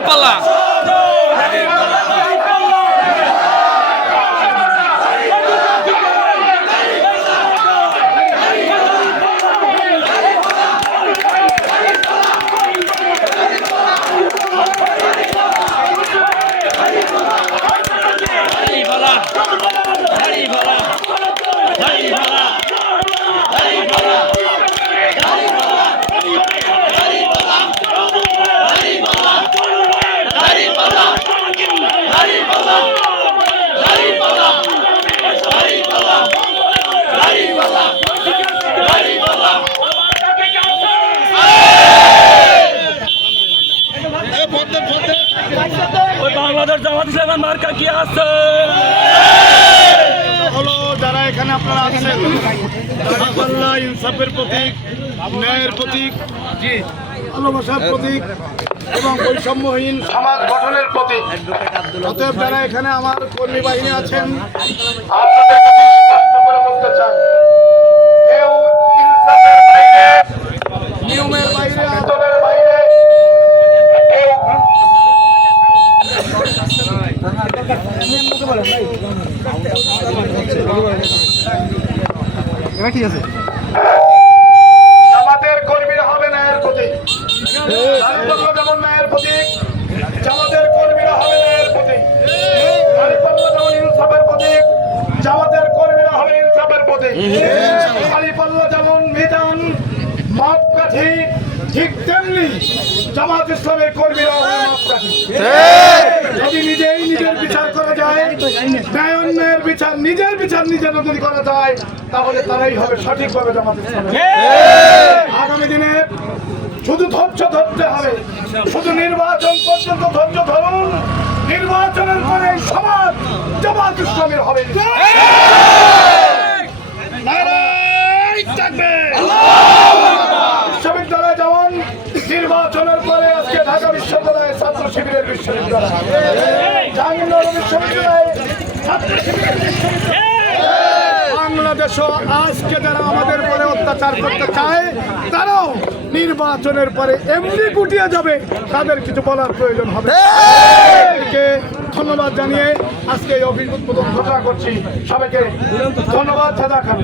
দাঁড়িপাল্লা বাংলাদেশ জামাত ইসলামের মার্কা কি আছে হলো যারা এখানে আপনারা আছেন দাঁড়িপাল্লা ইনসাফের প্রতীক, ন্যায়ের প্রতীক, ভালোবাসার প্রতীক এবং বৈষম্যহীন সমাজ গঠনের প্রতীক। অতএব যারা এখানে আমার কর্মী বাহিনী আছেন, আপনাদের কাছে স্পষ্ট করে বলতে চান, কেউ ইনসাফের বাইরে, নিয়মের বাইরে, আদলের বাইরে কেউ জামাতের কর্মীরা হবে ন্যায়ের প্রতীক। দাঁড়িপাল্লা যেমন ন্যায়ের প্রতীক, জামাতের কর্মীরা হবে ন্যায়ের প্রতীক। দাঁড়িপাল্লা যেমন ইনসাফের প্রতীক, জামাতের কর্মীরা হবে ইনসাফের প্রতীক। দাঁড়িপাল্লা যেমন মিজান মাপকাঠি, ঠিক তেমনি জামাত ইসলামের কর্মীরা হবে মাপকাঠি। যদি নিজেই নিজের বিচার করা যায়, ন্যায় অন্যায়ের বিচার নিজের নিজের যদি করা যায়, তাহলে তারাই হবে সঠিকভাবে জামাত ইসলামের। আগামী দিনে শুধু ধৈর্য ধরতে হবে, শুধু নির্বাচন পর্যন্ত ধৈর্য ধরুন। নির্বাচনের পরে এই সমাজ জামাত ইসলামের হবে। বিশ্ববিদ্যালয় যেমন নির্বাচনের পরে আজকে ঢাকা বিশ্ববিদ্যালয় ছাত্র শিবিরের বিশ্ববিদ্যালয়, জাহাঙ্গীরনগর বিশ্ববিদ্যালয় ছাত্র শিবিরের বিশ্ববিদ্যালয়। বাংলাদেশও আজকে যারা আমাদের পরে অত্যাচার করতে চায়, তারাও নির্বাচনের পরে এমনি গুটিয়ে যাবে, তাদের কিছু বলার প্রয়োজন হবে। ধন্যবাদ জানিয়ে আজকে এই অভিজ্ঞতা ঘোষণা করছি। সবাইকে ধন্যবাদ। সাদা খান।